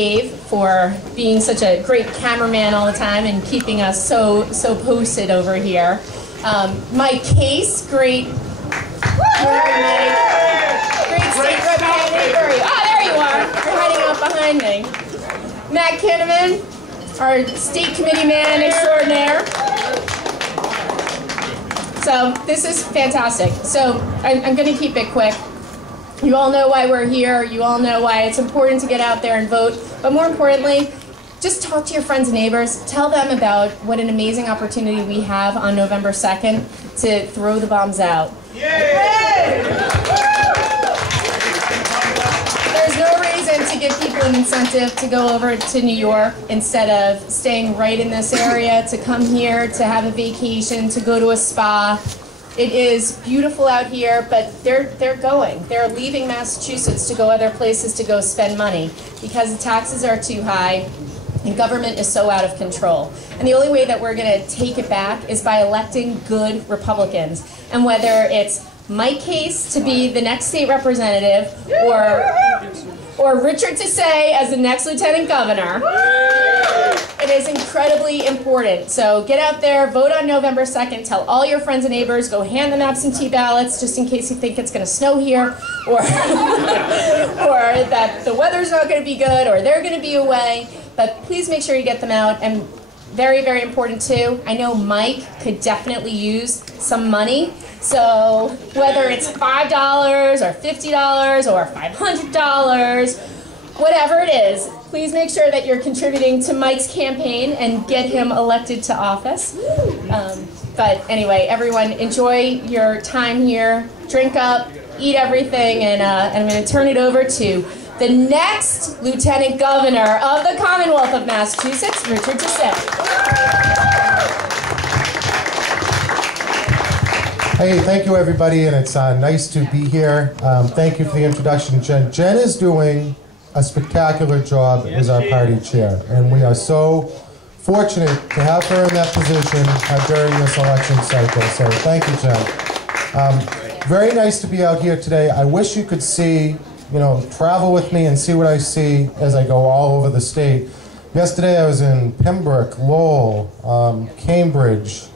Dave for being such a great cameraman all the time and keeping us so posted over here. Mike Case, great state representative. Ah, there you are. You're hiding out behind me. Matt Kinnaman, our state committee man extraordinaire. So this is fantastic. So I'm going to keep it quick. You all know why we're here. You all know why it's important to get out there and vote. But more importantly, just talk to your friends and neighbors. Tell them about what an amazing opportunity we have on November 2nd to throw the bombs out. Yay! There's no reason to give people an incentive to go over to New York instead of staying right in this area, to come here, to have a vacation, to go to a spa. It is beautiful out here, but they're going. They're leaving Massachusetts to go other places to go spend money because the taxes are too high and government is so out of control. And the only way that we're going to take it back is by electing good Republicans. And whether it's Mike Case to be the next state representative or Richard to say as the next lieutenant governor, it is incredibly important. So get out there, vote on November 2nd, tell all your friends and neighbors, go hand them absentee ballots just in case you think it's going to snow here or, or that the weather's not going to be good or they're going to be away. But please make sure you get them out. And very, very important too, I know Mike could definitely use some money. So whether it's $5 or $50 or $500, whatever it is, please make sure that you're contributing to Mike's campaign and get him elected to office. But anyway, everyone, enjoy your time here. Drink up, eat everything, and I'm going to turn it over to the next Lieutenant Governor of the Commonwealth of Massachusetts, Richard DeSay. Hey, thank you everybody, and it's nice to be here. Thank you for the introduction, Jen. Jen is doing a spectacular job as our party chair, and we are so fortunate to have her in that position during this election cycle. So thank you, Jen. Very nice to be out here today. I wish you could see, travel with me and see what I see as I go all over the state. Yesterday I was in Pembroke, Lowell, Cambridge,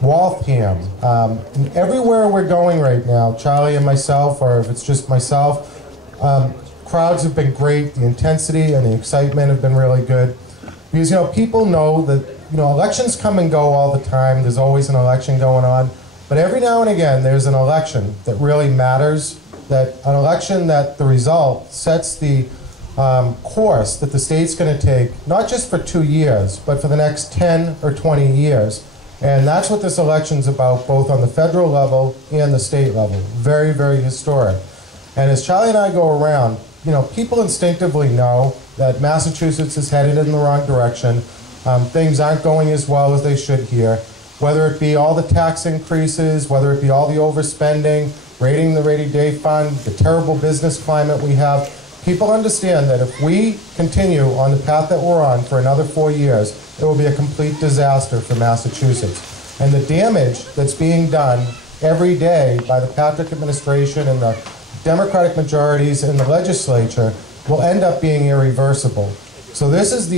Waltham. And everywhere we're going right now, Charlie and myself, or if it's just myself, crowds have been great. The intensity and the excitement have been really good. Because, people know that, elections come and go all the time. There's always an election going on. But every now and again, there's an election that really matters. An election that the result sets the course that the state's going to take, not just for 2 years, but for the next 10 or 20 years. And that's what this election's about, both on the federal level and the state level. Very, very historic. And as Charlie and I go around, people instinctively know that Massachusetts is headed in the wrong direction. Things aren't going as well as they should here. Whether it be all the tax increases, whether it be all the overspending, raiding the rainy day fund, the terrible business climate we have, people understand that if we continue on the path that we're on for another 4 years, it will be a complete disaster for Massachusetts. And the damage that's being done every day by the Patrick administration and the Democratic majorities in the legislature will end up being irreversible. So this is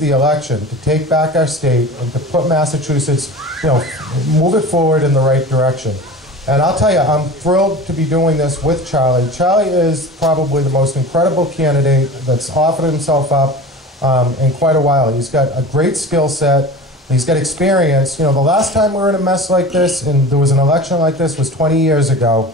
the election to take back our state and to put Massachusetts, move it forward in the right direction. And I'll tell you, I'm thrilled to be doing this with Charlie. Charlie is probably the most incredible candidate that's offered himself up in quite a while. He's got a great skill set. He's got experience. The last time we were in a mess like this and there was an election like this was 20 years ago.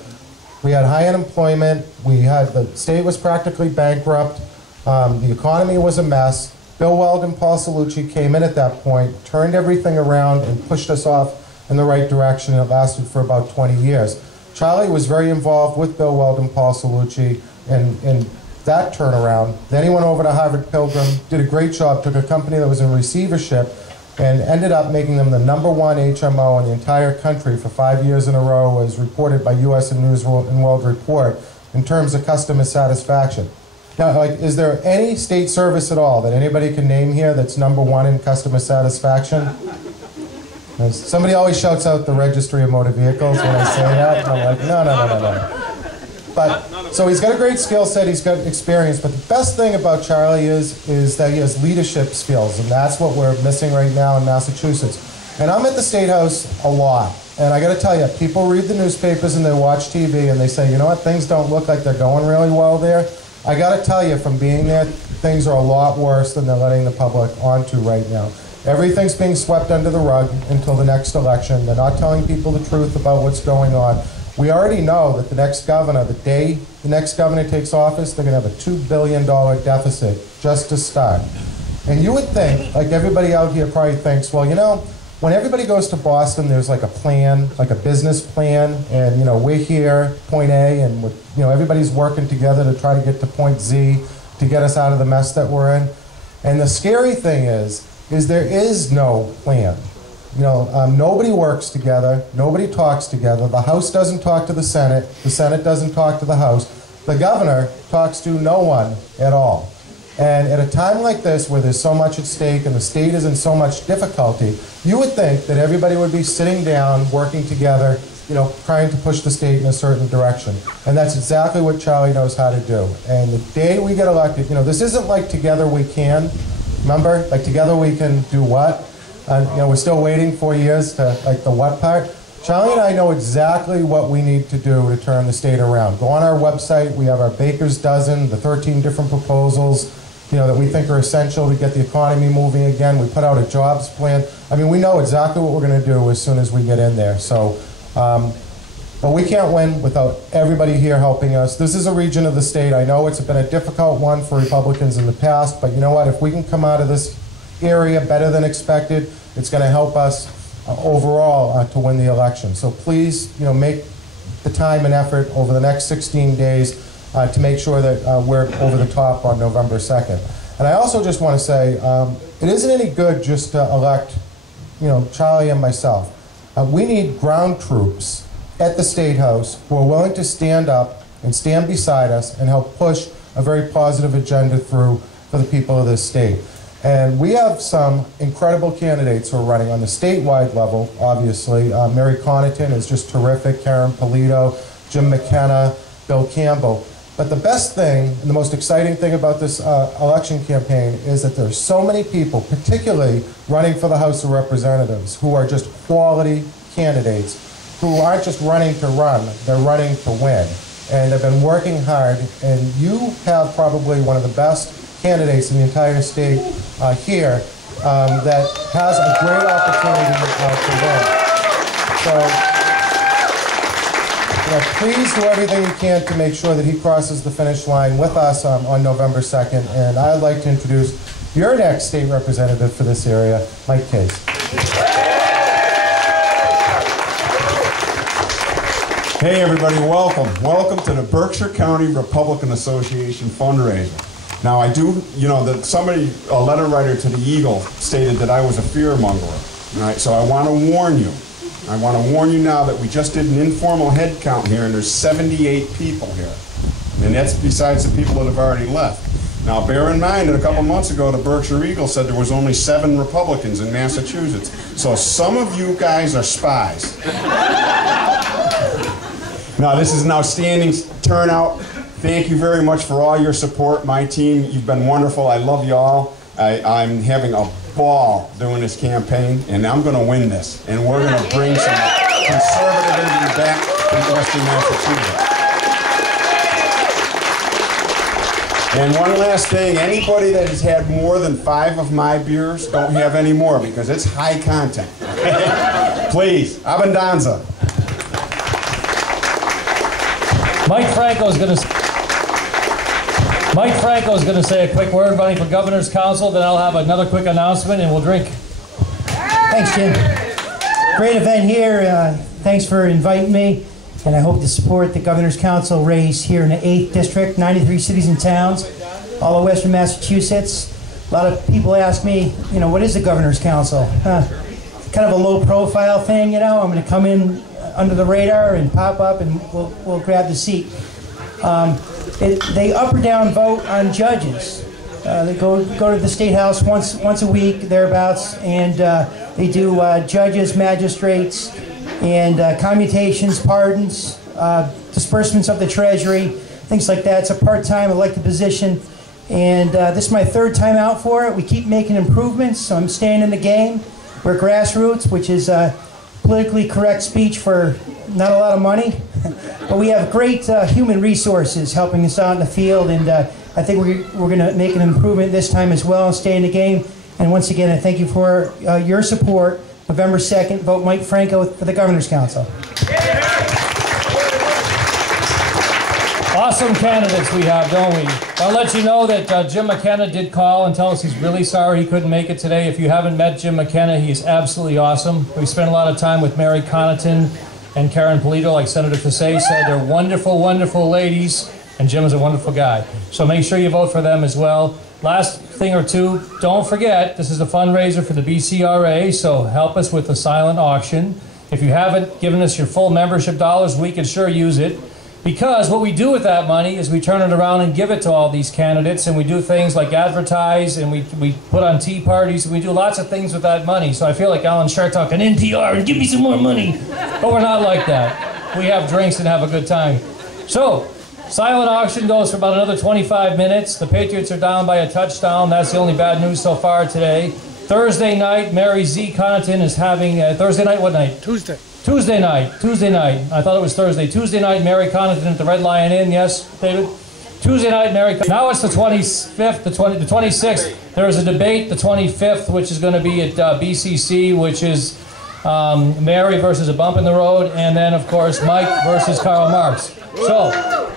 We had high unemployment. The state was practically bankrupt. The economy was a mess. Bill Weld and Paul Cellucci came in at that point, turned everything around, and pushed us off in the right direction. It lasted for about 20 years. Charlie was very involved with Bill Weld and Paul Cellucci in that turnaround. Then he went over to Harvard Pilgrim, did a great job, took a company that was in receivership, and ended up making them the #1 HMO in the entire country for 5 years in a row, as reported by U.S. News and World Report, in terms of customer satisfaction. Now, is there any state service at all that anybody can name here that's #1 in customer satisfaction? Somebody always shouts out the Registry of Motor Vehicles when I say that, and I'm like, no. But so he's got a great skill set, he's got experience, but the best thing about Charlie is that he has leadership skills, and that's what we're missing right now in Massachusetts. And I'm at the State House a lot, and I got to tell you, people read the newspapers and they watch TV and they say, you know what, things don't look like they're going really well there. I got to tell you, from being there, things are a lot worse than they're letting the public onto right now. Everything's being swept under the rug until the next election. They're not telling people the truth about what's going on. We already know that the next governor, the day the next governor takes office, they're going to have a $2 billion deficit just to start. And you would think, like everybody out here probably thinks, well, you know, when everybody goes to Boston, there's like a plan, like a business plan, and you know, we're here, point A, and you know, everybody's working together to try to get to point Z to get us out of the mess that we're in. And the scary thing is there is no plan. You know, nobody works together, nobody talks together, the House doesn't talk to the Senate doesn't talk to the House, the governor talks to no one at all. And at a time like this, where there's so much at stake and the state is in so much difficulty, you would think that everybody would be sitting down, working together, you know, trying to push the state in a certain direction. And that's exactly what Charlie knows how to do. And the day we get elected, you know, this isn't like Together We Can, remember? Like Together We Can do what? You know, we're still waiting 4 years to, like, the what part. Charlie and I know exactly what we need to do to turn the state around. Go on our website, we have our baker's dozen, the 13 different proposals, you know, that we think are essential to get the economy moving again. We put out a jobs plan. I mean, we know exactly what we're going to do as soon as we get in there. So, but we can't win without everybody here helping us. This is a region of the state. I know it's been a difficult one for Republicans in the past, but you know what? If we can come out of this area better than expected, it's going to help us overall to win the election. So please, you know, make the time and effort over the next 16 days to make sure that we're over the top on November 2nd. And I also just want to say, it isn't any good just to elect, you know, Charlie and myself. We need ground troops at the State House who are willing to stand up and stand beside us and help push a very positive agenda through for the people of this state. And we have some incredible candidates who are running on the statewide level, obviously. Mary Connaughton is just terrific, Karen Polito, Jim McKenna, Bill Campbell. But the best thing and the most exciting thing about this election campaign is that there's so many people, particularly running for the House of Representatives, who are just quality candidates, who aren't just running to run, they're running to win. And they've been working hard, and you have probably one of the best candidates in the entire state here that has a great opportunity to win. So, you know, please do everything you can to make sure that he crosses the finish line with us on November 2nd. And I'd like to introduce your next state representative for this area, Mike Case. Hey everybody, welcome. Welcome to the Berkshire County Republican Association fundraiser. Now I do, you know, that somebody, a letter writer to the Eagle, stated that I was a fear mongerer. All right, so I want to warn you. I want to warn you now that we just did an informal head count here, and there's 78 people here. And that's besides the people that have already left. Now bear in mind that a couple months ago the Berkshire Eagle said there was only 7 Republicans in Massachusetts. So some of you guys are spies. Now this is an outstanding turnout. Thank you very much for all your support. My team, you've been wonderful. I love you all. I'm having a ball doing this campaign, and I'm going to win this. And we're going to bring some conservatism back to Western Massachusetts. And one last thing, anybody that has had more than 5 of my beers, don't have any more because it's high content. Please, Abendanza. Mike Franco is going to say a quick word running for Governor's Council, then I'll have another quick announcement and we'll drink. Thanks, Jim. Great event here. Thanks for inviting me, and I hope to support the Governor's Council race here in the 8th District, 93 cities and towns, all of Western Massachusetts. A lot of people ask me, you know, what is the Governor's Council? Kind of a low-profile thing, you know. I'm going to come in under the radar and pop up and we'll grab the seat. They up or down vote on judges. They go to the State House once a week, thereabouts, and they do judges, magistrates, and commutations, pardons, disbursements of the treasury, things like that. It's a part-time elected position, and this is my third time out for it. We keep making improvements, so I'm staying in the game. We're grassroots, which is politically correct speech for not a lot of money, but we have great human resources helping us out in the field, and I think we're going to make an improvement this time as well and stay in the game. And once again, I thank you for your support. November 2nd, vote Mike Franco for the Governor's Council. Awesome candidates we have, don't we? I'll let you know that Jim McKenna did call and tell us he's really sorry he couldn't make it today. If you haven't met Jim McKenna, he's absolutely awesome. We spent a lot of time with Mary Connaughton and Karen Polito, like Senator Fassay said. They're wonderful, wonderful ladies, and Jim is a wonderful guy. So make sure you vote for them as well. Last thing or two, don't forget, this is a fundraiser for the BCRA, so help us with the silent auction. If you haven't given us your full membership dollars, we can sure use it. Because what we do with that money is we turn it around and give it to all these candidates, and we do things like advertise, and we put on tea parties, and we do lots of things with that money. So I feel like Alan Shartok on NPR, and give me some more money. But we're not like that. We have drinks and have a good time. So, silent auction goes for about another 25 minutes. The Patriots are down by a touchdown. That's the only bad news so far today. Thursday night, Mary Z. Connaughton is having, Thursday night, what night? Tuesday night. I thought it was Thursday. Tuesday night, Mary Connaughton at the Red Lion Inn. Yes, David? Tuesday night, Mary Connaughton. Now it's the 25th, the 26th. There is a debate, the 25th, which is going to be at BCC, which is Mary versus a bump in the road, and then, of course, Mike versus Karl Marx. So,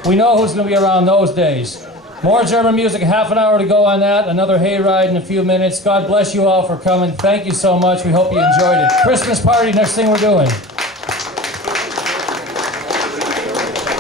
we know who's going to be around those days. More German music, half an hour to go on that. Another hayride in a few minutes. God bless you all for coming. Thank you so much. We hope you enjoyed it. Christmas party, next thing we're doing.